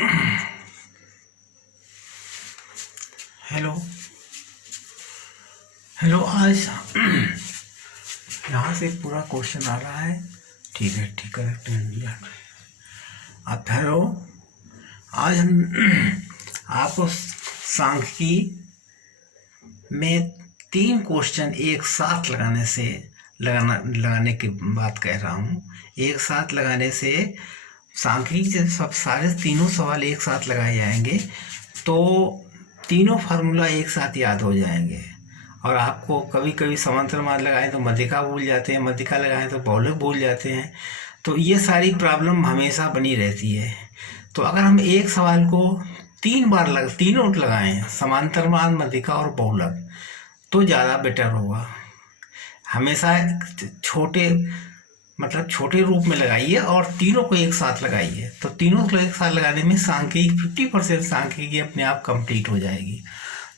Hello hello. आज यहाँ से पूरा क्वेश्चन आ रहा है। ठीक है, ठीक, करेक्ट इंडिया। अब हेलो, आज हम आपको सांख्यिकी में 3 क्वेश्चन एक साथ लगाने की बात कह रहा हूँ। एक साथ लगाने से सांख्यिकी से सब सारे तीनों सवाल एक साथ लगाए जाएंगे तो तीनों फार्मूला एक साथ याद हो जाएंगे। और आपको कभी कभी समांतर मार्ग लगाएं तो मध्यिका भूल जाते हैं, मध्यिका लगाएं तो बहुलक भूल जाते हैं। तो ये सारी प्रॉब्लम हमेशा बनी रहती है। तो अगर हम एक सवाल को 3 बार तीनों लगाएं, समांतर मार्ग, मध्यिका और बहुलक, तो ज़्यादा बेटर होगा। हमेशा छोटे रूप में लगाइए और तीनों को एक साथ लगाइए। तो तीनों को एक साथ लगाने में सांख्यिकी 50% सांख्यिकी अपने आप कंप्लीट हो जाएगी।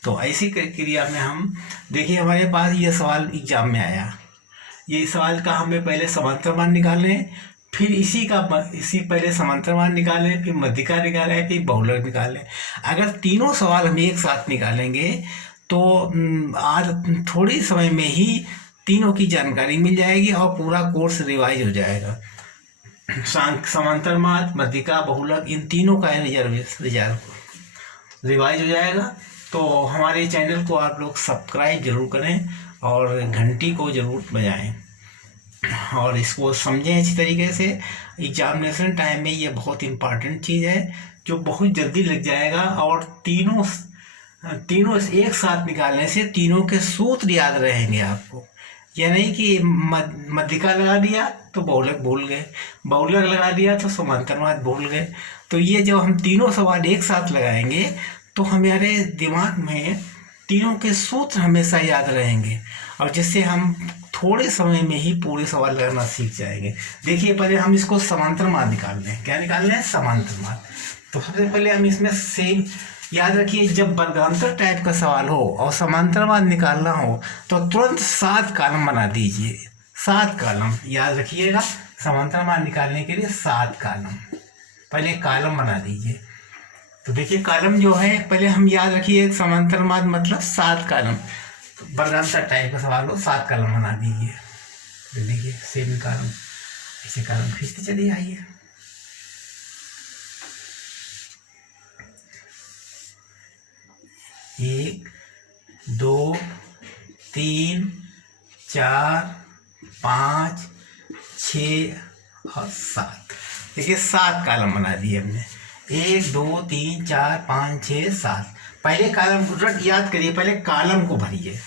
तो ऐसी क्रिया में हम देखिए, हमारे पास ये सवाल एग्जाम में आया। ये सवाल का हमें पहले समांतर मान निकालने, फिर इसी पहले समांतर मान निकालें, फिर मध्यिका निकालें, फिर बहुलक निकालें। अगर तीनों सवाल हम एक साथ निकालेंगे तो आज थोड़े समय में ही तीनों की जानकारी मिल जाएगी और पूरा कोर्स रिवाइज हो जाएगा। समांतर मार्ग, मध्यिका, बहुलक, इन तीनों का रिवाइज हो जाएगा। तो हमारे चैनल को आप लोग सब्सक्राइब जरूर करें और घंटी को जरूर बजाएं और इसको समझें अच्छी तरीके से। एग्जामिनेशन टाइम में ये बहुत इम्पॉर्टेंट चीज़ है जो बहुत जल्दी लग जाएगा। और तीनों एक साथ निकालने से तीनों के सूत्र याद रहेंगे आपको। यह नहीं कि मध्यिका लगा दिया तो बहुलक भूल गए, बहुलक लगा दिया तो समांतर मार्ग भूल गए। तो ये जब हम तीनों सवाल एक साथ लगाएंगे तो हमारे दिमाग में तीनों के सूत्र हमेशा याद रहेंगे और जिससे हम थोड़े समय में ही पूरे सवाल लगाना सीख जाएंगे। देखिए, पहले हम इसको समांतर मार्ग निकाल लें। क्या निकालना है? समांतर मार्ग। तो सबसे पहले हम इसमें सेम याद रखिए, जब वर्गांतर टाइप का सवाल हो और समांतर मार्ग निकालना हो तो तुरंत 7 कॉलम बना दीजिए। 7 कॉलम याद रखिएगा। समांतर मार्ग निकालने के लिए 7 कॉलम पहले कॉलम बना दीजिए। तो देखिए, कॉलम जो है पहले हम याद रखिए, समांतर मार्ग मतलब 7 कॉलम। वर्गांतर टाइप का सवाल हो, 7 कॉलम बना दीजिए। तो देखिए, सेम कॉलम, ऐसे कॉलम खींचते चले आइए। एक, 2, 3, 4, 5, 6 और 7। देखिए, 7 कॉलम बना दिए हमने। 1, 2, 3, 4, 5, 6, 7। पहले कॉलम को याद करिए, पहले कॉलम को भरिए।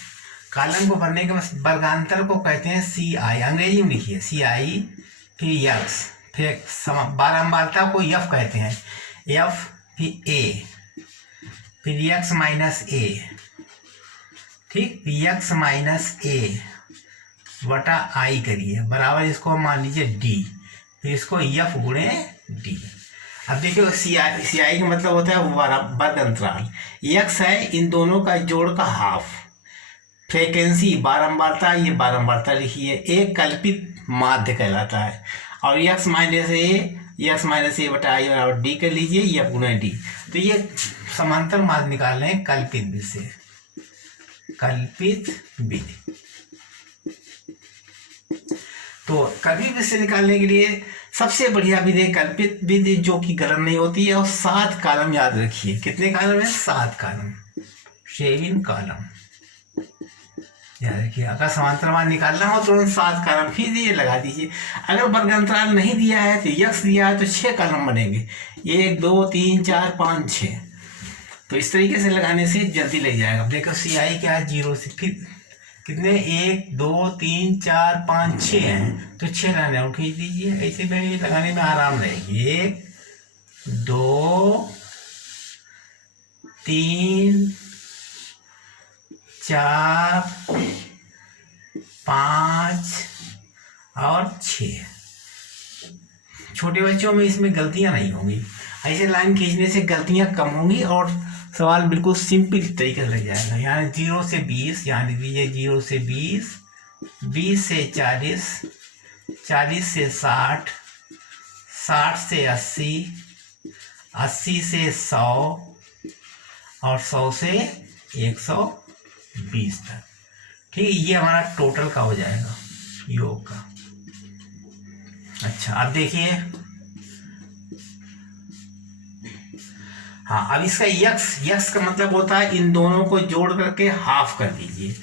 कॉलम को भरने के बाद वर्गांतर को कहते हैं CI, अंग्रेजी में लिखिए CI, फिर यक्स, फिर बारंबारता को यफ कहते हैं, यफ, फिर A, फिर यक्स माइनस A, ठीक, यक्स माइनस A बटा I करिए, बराबर इसको हम मान लीजिए D, फिर इसको यफ गुणे D। अब देखिए, CI का मतलब होता है वर्ग अंतराल। यक्स है इन दोनों का जोड़ का हाफ। फ्रीक्वेंसी बारंबारता, ये बारंबारता लिखिए। एक कल्पित माध्य कहलाता है। और यक्स माइनस ए बटा आई बराबर डी कर लीजिए, यफ गुना डी। तो ये समांतर माध्य निकाल रहे हैं कल्पित विधि से। कल्पित विधि, तो कल्पित विधि से निकालने के लिए सबसे बढ़िया विधि है कल्पित विधि, जो कि गलत नहीं होती है। और 7 कॉलम याद रखिए। कितने कॉलम है? 7 कॉलम, 7 कॉलम याद रखिए। अगर समांतर मार्ग निकालना हो तो 7 कॉलम खींच दीजिए, लगा दीजिए। अगर वर्गांतराल नहीं दिया है तो यक्स दिया है तो 6 कॉलम बनेंगे। 1, 2, 3, 4, 5, 6। तो इस तरीके से लगाने से जल्दी लग जाएगा। देखो, CI क्या है? 0 से फिर कितने? 1, 2, 3, 4, 5, 6 हैं तो 6 लाने और खींच दीजिए। ऐसे में लगाने में आराम रहेगी। 1, 2, 3, 4, 5 और 6। छोटे बच्चों में इसमें गलतियां नहीं होंगी। ऐसे लाइन खींचने से गलतियां कम होंगी और सवाल बिल्कुल सिंपल तरीके से लग जाएगा। यानी 0 से 20, यानी दीजिए 0 से 20, 20 से 40, 40 से 60, 60 से 80, 80 से 100 और 100 से 120 तक। ठीक है, ये हमारा टोटल का हो जाएगा योग का। अच्छा, अब देखिए, हाँ, अब इसका यक्स का मतलब होता है इन दोनों को जोड़ करके हाफ कर दीजिए,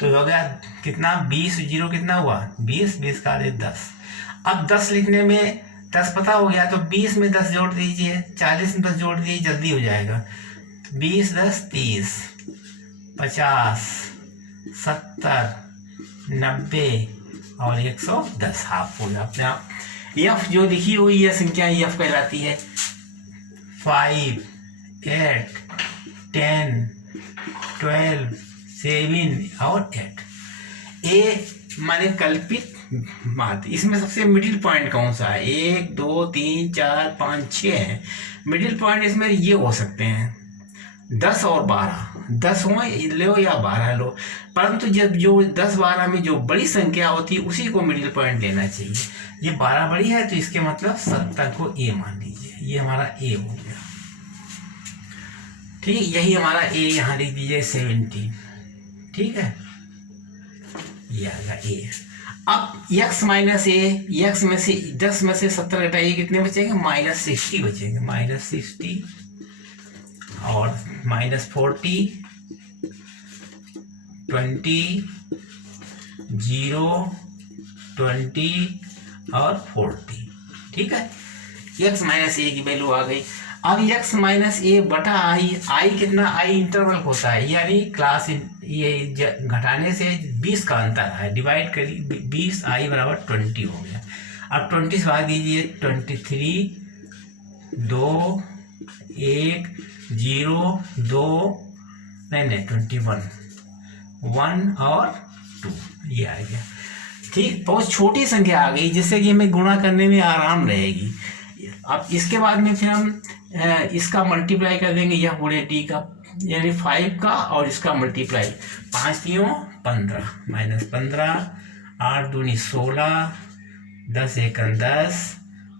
तो हो गया कितना, 20 जीरो कितना हुआ 20, 20 का 10। अब 10 लिखने में 10 पता हो गया, तो 20 में 10 जोड़ दीजिए, 40 में 10 जोड़ दीजिए, जल्दी हो जाएगा। 20 10 30, 50, 70, 90 और 110 हाफ हो गया अपने आप। एफ जो लिखी हुई है संख्या एफ कहलाती है 5, 8, 10, 12, 7 और 8। ए माने कल्पित माध्य। इसमें सबसे मिडिल पॉइंट कौन सा है? 1 2 3 4 5 6 है। मिडिल पॉइंट इसमें ये हो सकते हैं 10 और 12, 10 हो लो या 12 लो, परंतु जब जो 10 12 में जो बड़ी संख्या होती है उसी को मिडिल पॉइंट लेना चाहिए। ये 12 बड़ी है तो इसके मतलब 70 को ए मान लीजिए, ये हमारा ए हो गया। ठीक है, यही हमारा ए, यहाँ लिख दीजिए 17। ठीक है, ये आएगा ए। अब x माइनस ए, एक्स में से 10 में से 70 घटाइए, कितने बचेंगे? -60 बचेंगे, -60 और -40, 20, 0, 20 और 40। ठीक है, x माइनस ए की वैल्यू आ गई। अब x माइनस ए बटा आई कितना? आई इंटरवल होता है, यानी क्लास ये घटाने से 20 का अंतर है, डिवाइड करिए 20, आई बराबर 20 हो गया। अब 20 से भाग दीजिए, 23, 2, 1, 0, 2, नहीं 21, 1 और 2, ये आ गया। ठीक, बहुत छोटी संख्या आ गई जिससे कि हमें गुणा करने में आराम रहेगी। अब इसके बाद में फिर हम इसका मल्टीप्लाई कर देंगे, यह पूरे डी का यानी 5 का, और इसका मल्टीप्लाई 5 3 15, -15, 8 दूनी 16, 10 1 10,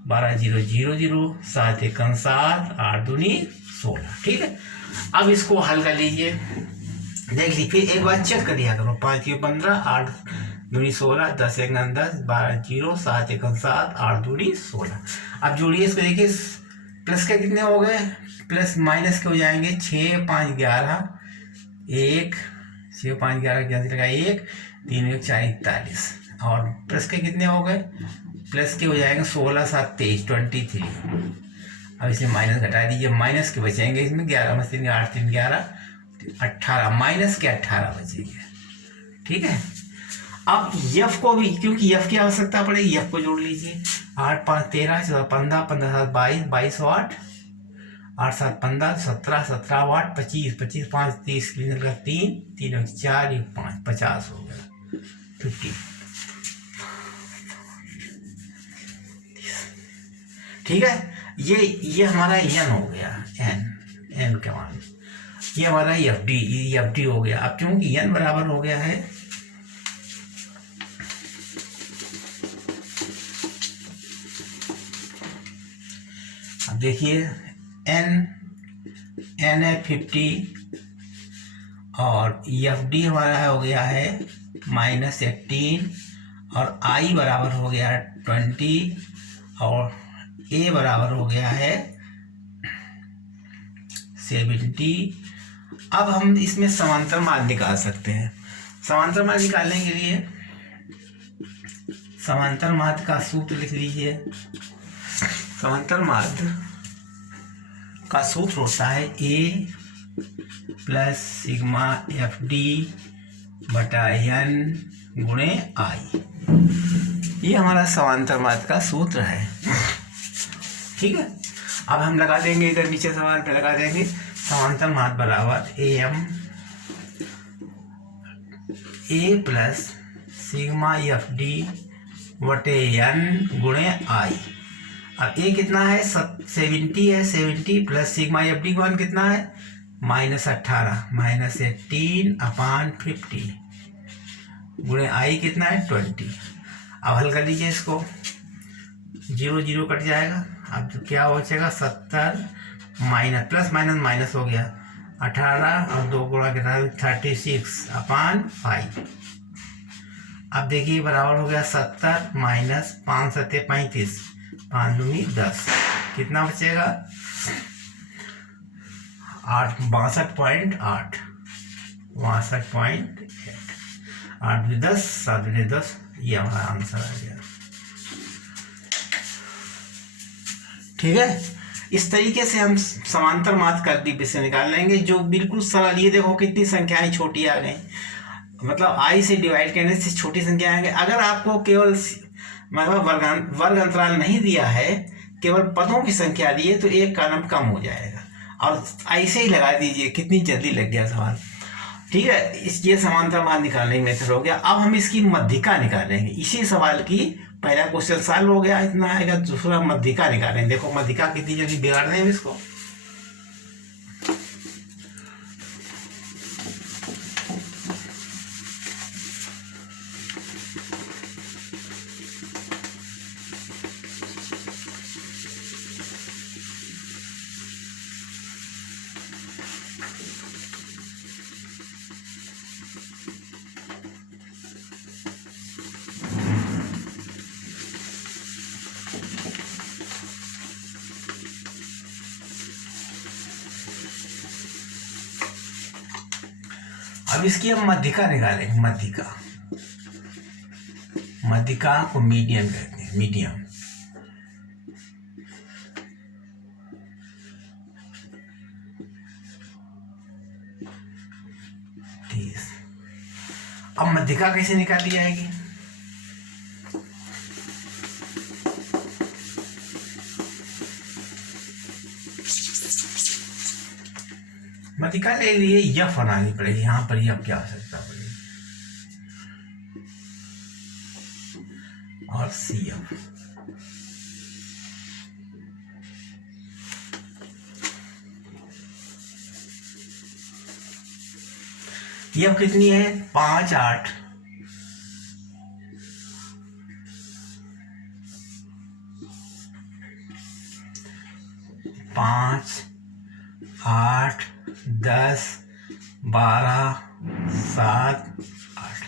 12 0 0 0, 7 1 7, 8 दूनी 16। ठीक है, अब इसको हल कर लीजिए, देख लीजिए, फिर एक बार चेक कर लिया करो। 5 3 15, 8 दूनी 16, 10 1 10, 12 0, 7 1 7, 8 दूनी 16। अब जोड़िए इसको, देखिए प्लस के कितने हो गए, प्लस माइनस के हो जाएंगे 6 5 11, 1 6 5 11 लगा 1 3 1 4 41, और प्लस के कितने हो गए, प्लस के हो जाएंगे 16 7 23, 23। अब इसे माइनस घटा दीजिए, माइनस के बचेंगे इसमें 11 में 3 8 3 11 18, माइनस के 18 बचेंगे। ठीक है, अब यफ को भी, क्योंकि यफ की आवश्यकता पड़ेगी, यफ को जोड़ लीजिए। 8 5 13, 14 15, 15 7 22, 22 8, 8 7 15, 17 17 8, 25 25 5 30, 3 3 4 5, 50 हो गया, 50। ठीक है, ये हमारा एन हो गया, एन का मान, ये हमारा एफ डी हो गया। अब क्योंकि एन बराबर हो गया है, अब देखिए एन है 50 और एफ डी हमारा हो गया है -18, और आई बराबर हो गया है 20, और ए बराबर हो गया है 70। अब हम इसमें समांतर मान निकाल सकते हैं। समांतर मान निकालने के लिए समांतर माध्य का सूत्र लिख लीजिए। समांतर माध्य का सूत्र होता है ए प्लस सिग्मा एफ डी बटा एन गुणे आई। ये हमारा समांतर माध्य का सूत्र है। ठीक है, अब हम लगा देंगे, इधर नीचे सवाल पे लगा देंगे समांतर माध्य बराबर ए प्लस सिग्मा एफ डी बटे एन गुणे आई। अब ए कितना है 70 है, 70 प्लस सिग्मा एफ डी का मान कितना है -18 -18 अपान 50 गुणे आई कितना है 20। अब हल कर लीजिए इसको, 0 0 कट जाएगा। अब तो क्या बचेगा 70 माइनस प्लस माइनस माइनस हो गया, 18 और 2 गुणा के 36/5। अब देखिए बराबर हो गया 70 माइनस 5 7 35, 5 दूनी 10, कितना बचेगा 8, 62.8, 62.8, 8 दूनी 10, 7 दूनी 10, ये हमारा आंसर आ गया। ठीक है, इस तरीके से हम समांतर माध्य कर डी से निकाल लेंगे, जो बिल्कुल सरल। ये देखो कितनी संख्याएं छोटी आ गई, मतलब आई से डिवाइड करने से छोटी संख्या आएंगे। अगर आपको केवल मतलब वर्ग अंतराल नहीं दिया है, केवल पदों की संख्या दी है, तो एक कॉलम कम हो जाएगा। और ऐसे ही लगा दीजिए, कितनी जल्दी लग गया सवाल। ठीक है, ये समांतर माध्य निकालने का मेथड हो गया। अब हम इसकी मध्यिका निकालेंगे। इसी सवाल की पहला क्वेश्चन सॉल्व हो गया, इतना आएगा। दूसरा मध्यिका निकालेंगे। देखो मध्यिका कितनी जल्दी बिगाड़ दें इसको। अब इसकी हम मध्यिका निकालेंगे। मध्यिका को मीडियन कहते हैं, मीडियम। अब मध्यिका कैसे निकाली जाएगी? मध्यिका के लिए यफ बनानी पड़ेगी। यहाँ पर यफ की आवश्यकता पड़ेगी और सी एफ। यफ कितनी है? 5 8 5 8 10 12 7 8।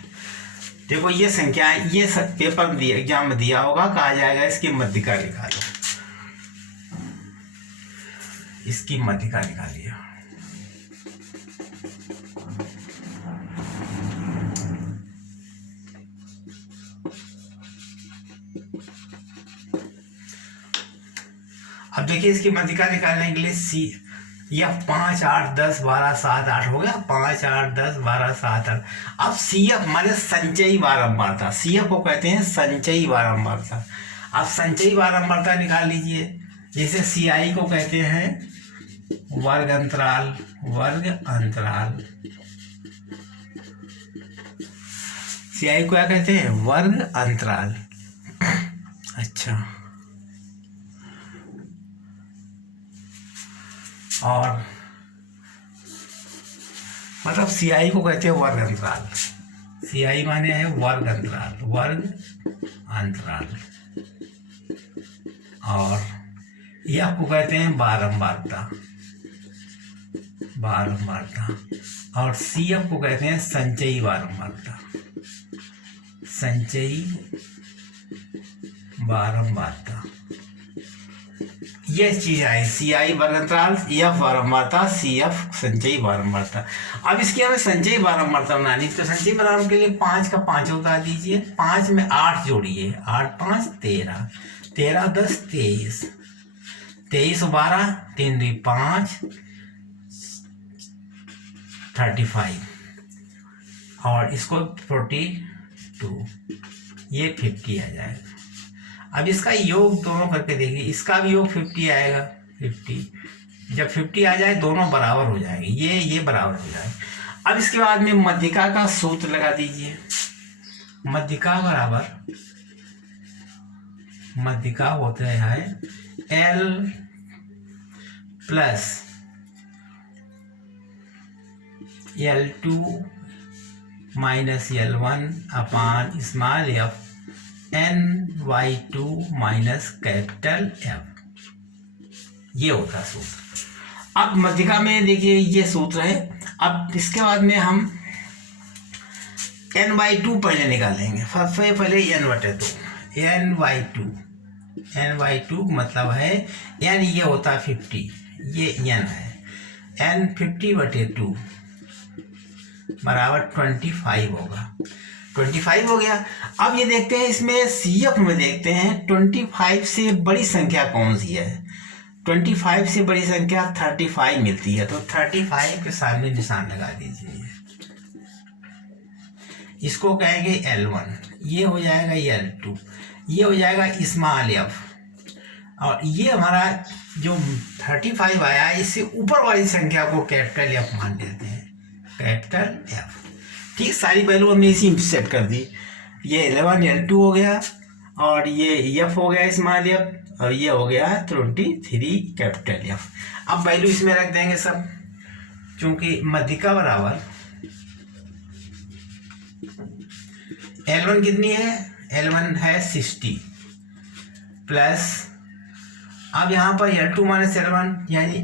देखो ये संख्या, ये सब पेपर में दिया, एग्जाम में दिया होगा, कहा जाएगा इसकी मध्यिका निकालो। इसकी मध्यिका निकालिए। अब देखिए इसकी मध्यिका निकालने के लिए सी, यह 5 8 10 12 7 8 हो गया। 5 8 10 12 7 8। अब सी एफ माने संचयी बारंबारता। सी एफ को कहते हैं संचयी बारंबारता। अब संचयी बारंबारता निकाल लीजिए। जैसे सी आई को कहते हैं वर्ग अंतराल, वर्ग अंतराल। सी आई को क्या कहते हैं? वर्ग अंतराल। अच्छा, और मतलब सी आई को कहते हैं वर्ग अंतराल। सी आई माने है वर्ग अंतराल, वर्ग अंतराल। और यह को कहते हैं बारंबारता, बारंबारता। और सी एफ को कहते हैं संचयी बारंबारता, संचयी बारंबारता। यह चीज आई, सी आई वर्ग अंतराल, एफ बारंबारता, सी एफ संचयी बारंबारता। अब इसकी हमें संचयी बारंबारता बनानी, तो संचयी बारंबारता के लिए 5 का 5 उतार दीजिए। 5 में 8 जोड़िए, 8 5 13, 13 10 23, 23 12 3 2 5 35, और इसको 42, ये 50 आ जाएगा। अब इसका योग दोनों करके देखिए, इसका भी योग 50 आएगा। 50 जब 50 आ जाए दोनों बराबर हो जाएंगे, ये बराबर हो जाएगा। अब इसके बाद में मध्यिका का सूत्र लगा दीजिए। मध्यिका बराबर, मध्यिका होता है L plus L2 minus L1 अपान small F NY2 minus capital F। ये होता सूत्र। अब मध्यिका में देखिए ये सूत्र है। अब इसके बाद में हम n/2 पहले निकालेंगे। सबसे पहले n/2, n/2 मतलब है n, ये होता है 50, ये n है, n 50/2 बराबर 25 होगा। 25 हो गया। अब ये देखते हैं इसमें CF में देखते हैं 25 से बड़ी संख्या कौन सी है। 25 से बड़ी संख्या 35 मिलती है, तो 35 के सामने निशान लगा दीजिए। इसको कहेंगे L1, ये हो जाएगा L2, ये हो जाएगा स्मॉल f, और ये हमारा जो 35 आया इससे ऊपर वाली संख्या को कैपिटल F मान लेते हैं, कैपिटल F। ठीक, सारी वैल्यू हमने इसी में सेट कर दी। ये 11 L2 हो गया, और ये F हो गया स्मॉल f, और ये हो गया 23 कैपिटल F। अब वैल्यू इसमें रख देंगे सब, क्योंकि मध्यिका बराबर L1 कितनी है, L1 है 60 प्लस, अब यहाँ पर L2 माइनस L1 यानी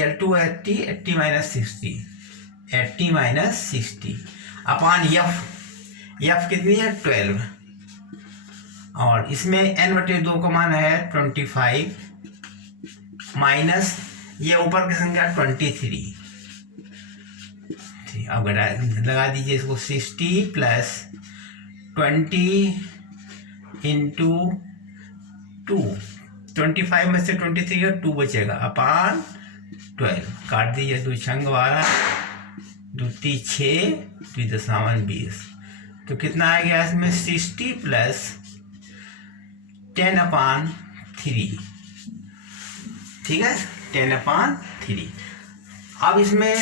L2 80, 80 माइनस 60, 80 माइनस 60 अपान F कितनी है 12, और इसमें n/2 का मान है 25 माइनस ये ऊपर की संख्या 23। ठीक, अब लगा दीजिए इसको, 60 प्लस 20 इंटू 2, 25 में से 23 का 2 बचेगा अपान 12, काट दीजिए, 2 छंग 12, 2 × 6, 2 × तो कितना आ गया इसमें 60 प्लस 10/3, ठीक है, 10/3। अब इसमें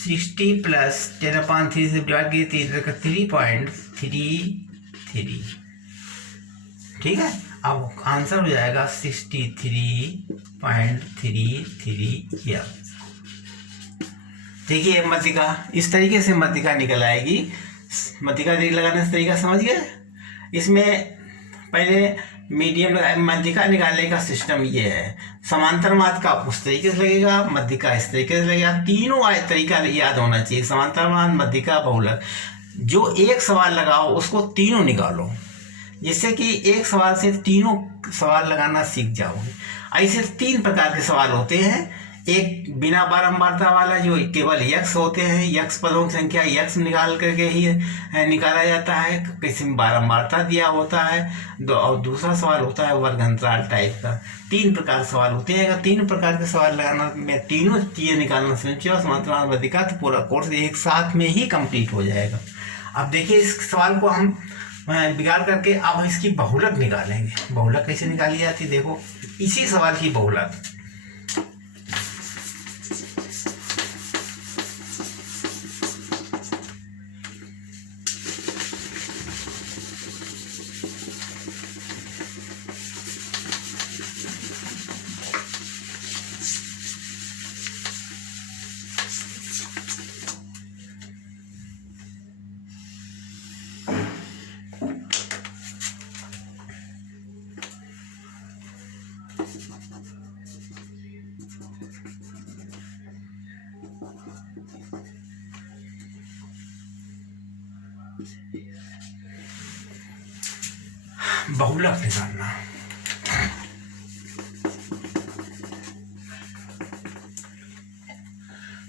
सिक्सटी प्लस 10/3 से डिवाइड किए 3.33, ठीक है। अब आंसर हो जाएगा 63.33 F। देखिए मध्यिका इस तरीके से मध्यिका निकल आएगी। मध्यिका लगाने का तरीका समझ गए। इसमें पहले मीडियम मध्यिका निकालने का सिस्टम ये है, समांतर माद का उस तरीके से लगेगा, मध्यिका इस तरीके से लगेगा। तीनों तरीका याद होना चाहिए, समांतर माद, मध्यिका, बहुलक। जो एक सवाल लगाओ उसको तीनों निकालो, जिससे कि एक सवाल से तीनों सवाल लगाना सीख जाओगे। ऐसे 3 प्रकार के सवाल होते हैं। एक बिना बारंबारता वाला जो केवल यक्स होते हैं, यक्स पदों की संख्या यक्स निकाल करके ही निकाला जाता है, किसी में बारंबारता दिया होता है। और दूसरा सवाल होता है वर्ग अंतराल टाइप का। 3 प्रकार सवाल होते हैं। अगर 3 प्रकार के सवाल लगाना में तीनों चीजें निकालना समझिए और समांतर मध्यिका, तो पूरा कोर्स एक साथ में ही कंप्लीट हो जाएगा। अब देखिए इस सवाल को हम बिगाड़ करके अब इसकी बहुलक निकालेंगे। बहुलक कैसे निकाली जाती है, देखो इसी सवाल की बहुलक। बहुलक निकालना,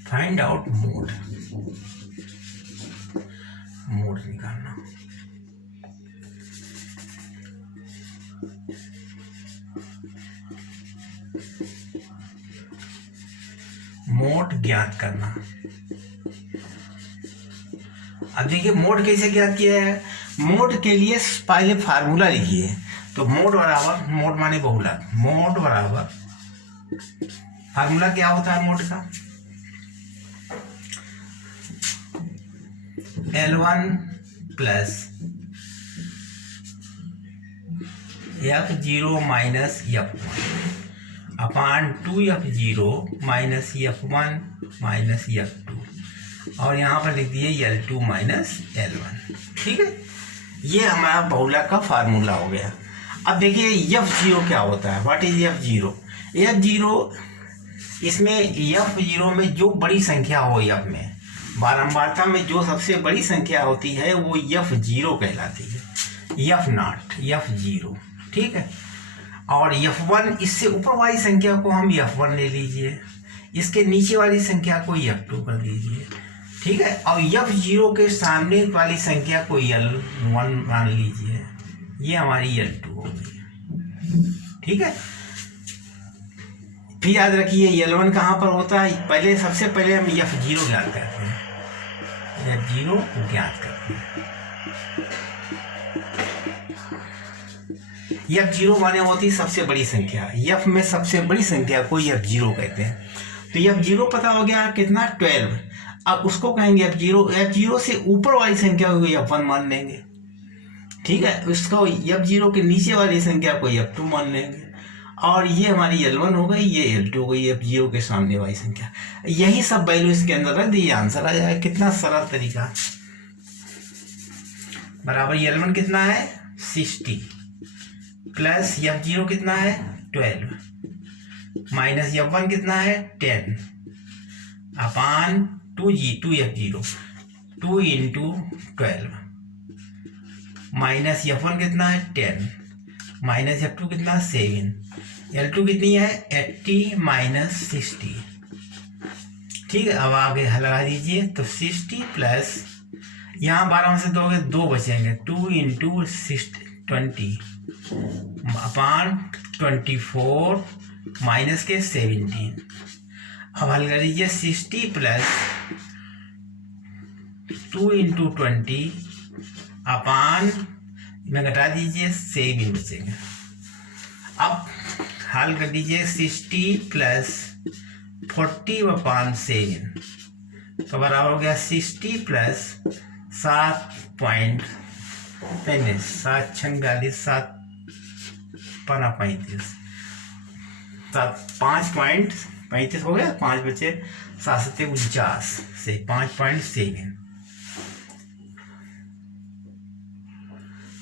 फाइंड आउट मोड, मोड निकालना। मोड ज्ञात करना। अब देखिए मोड कैसे ज्ञात किया है। मोड के लिए पहले फार्मूला लिखिए। तो मोड बराबर, मोड माने बहुलक, मोड बराबर फार्मूला क्या होता है मोड का, L1 plus F0 minus F1 अपान 2F0 minus F1 minus F2, और यहाँ पर लिख दिए L2 माइनस L1, ठीक है। ये हमारा बहुलक का फार्मूला हो गया। अब देखिए F0 क्या होता है, व्हाट इज F0? F0 इसमें F0 में जो बड़ी संख्या हो F में, बारंबारता में जो सबसे बड़ी संख्या होती है वो F0 कहलाती है, F0, F0, ठीक है। और F1, इससे ऊपर वाली संख्या को हम F1 ले लीजिए, इसके नीचे वाली संख्या को F2 कर लीजिए, ठीक है। और F0 के सामने वाली संख्या को L1 मान लीजिए, ये हमारी L2 हो गई, ठीक है। फिर याद रखिए L1 कहाँ पर होता है, पहले सबसे पहले हम F0 ज्ञात करते हैं, F0 ज्ञात करते हैं। F0 माने होती सबसे बड़ी संख्या, F में सबसे बड़ी संख्या को F0 कहते हैं। तो F0 पता हो गया कितना, 12। अब उसको कहेंगे F0 से ऊपर वाली संख्या को F1 मान लेंगे, ठीक है। उसको F0 के नीचे वाली संख्या को F2 मान लेंगे, और ये हमारी L1 हो गई, ये L2 हो गई, F0 के सामने वाली संख्या। यही सब वैल्यू इसके अंदर रख दी, आंसर आ जाएगा। कितना सरल तरीका। बराबर L1 कितना है 60 प्लस F0 कितना है 12 माइनस F1 कितना है 10 अपान 2F0 2 इंटू 12 माइनस F1 कितना है 10 माइनस F2 कितना 7, L2 कितनी है 80 माइनस 60, ठीक है। अब आगे लगा दीजिए, तो 60 प्लस यहाँ 12 में से दोगे 2 बचेंगे, 2 इंटू 20 अपान 24 माइनस के 17। अब हल कर लीजिए 60 प्लस 2 इंटू 20 अपान में घटा दीजिए 7 बचेंगे। अब हल कर दीजिए 60 प्लस 40 अपान 7, तो बराबर हो गया 60 प्लस 7.35 7 46 7 35 5.35 हो गया, 5 बचे 7 49 से 5.7,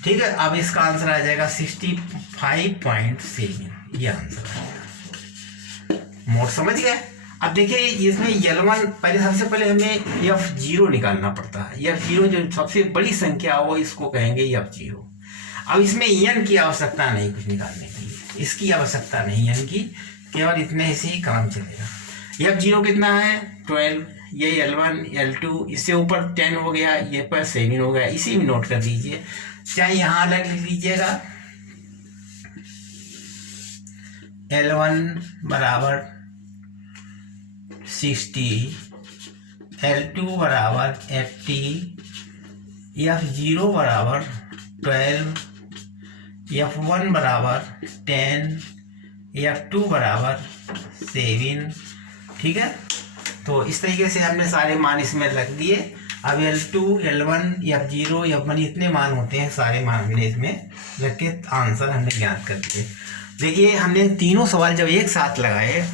ठीक है। अब इसका आंसर आ जाएगा 65.7, ये आंसर आ जाएगा। मोड समझ गए। अब देखिए इसमें L1 पहले सबसे पहले हमें F0 निकालना पड़ता है। F0 जो सबसे बड़ी संख्या हो इसको कहेंगे F0। अब इसमें n की आवश्यकता नहीं कुछ निकालने के लिए, इसकी आवश्यकता नहीं n की, केवल इतने से ही काम चलेगा। F0 कितना है 12, ये L1 L2, इससे ऊपर 10 हो गया, ये पर 7 हो गया, इसी में नोट कर दीजिए, चाहे यहाँ अलग लिख लीजिएगा। L1 बराबर 60, L2 बराबर 80, F0 बराबर 12, F1 बराबर 10, F2 बराबर 7, ठीक है। तो इस तरीके से हमने सारे मान इसमें रख दिए। अब L2, L1, F0, F1 इतने मान होते हैं, सारे मान हमने इसमें रख के आंसर हमने ज्ञात कर दिए। देखिए हमने तीनों सवाल जब एक साथ लगाए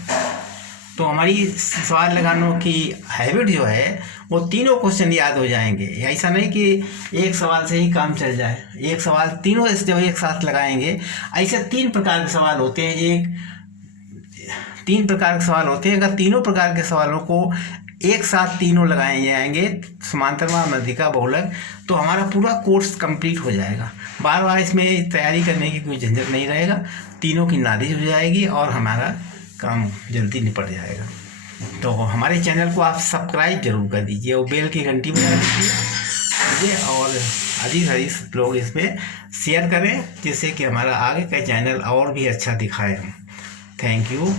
तो हमारी सवाल लगाने की हैबिट जो है वो तीनों क्वेश्चन याद हो जाएंगे। ऐसा नहीं कि एक सवाल से ही काम चल जाए, एक सवाल तीनों जब एक साथ लगाएंगे, ऐसे 3 प्रकार के सवाल होते हैं, 3 प्रकार के सवाल होते हैं। अगर तीनों प्रकार के सवालों को एक साथ तीनों लगाए जाएंगे, समांतरवा मध्यिका बहुलक, तो हमारा पूरा कोर्स कंप्लीट हो जाएगा। बार बार इसमें तैयारी करने की कोई झंझट नहीं रहेगा, तीनों की नॉलेज हो जाएगी और हमारा काम जल्दी निपट जाएगा। तो हमारे चैनल को आप सब्सक्राइब जरूर कर दीजिए और बेल की घंटी बजा दीजिए, और अधिक लोग इसमें शेयर करें, जिससे कि हमारा आगे का चैनल और भी अच्छा दिखाए। Thank you.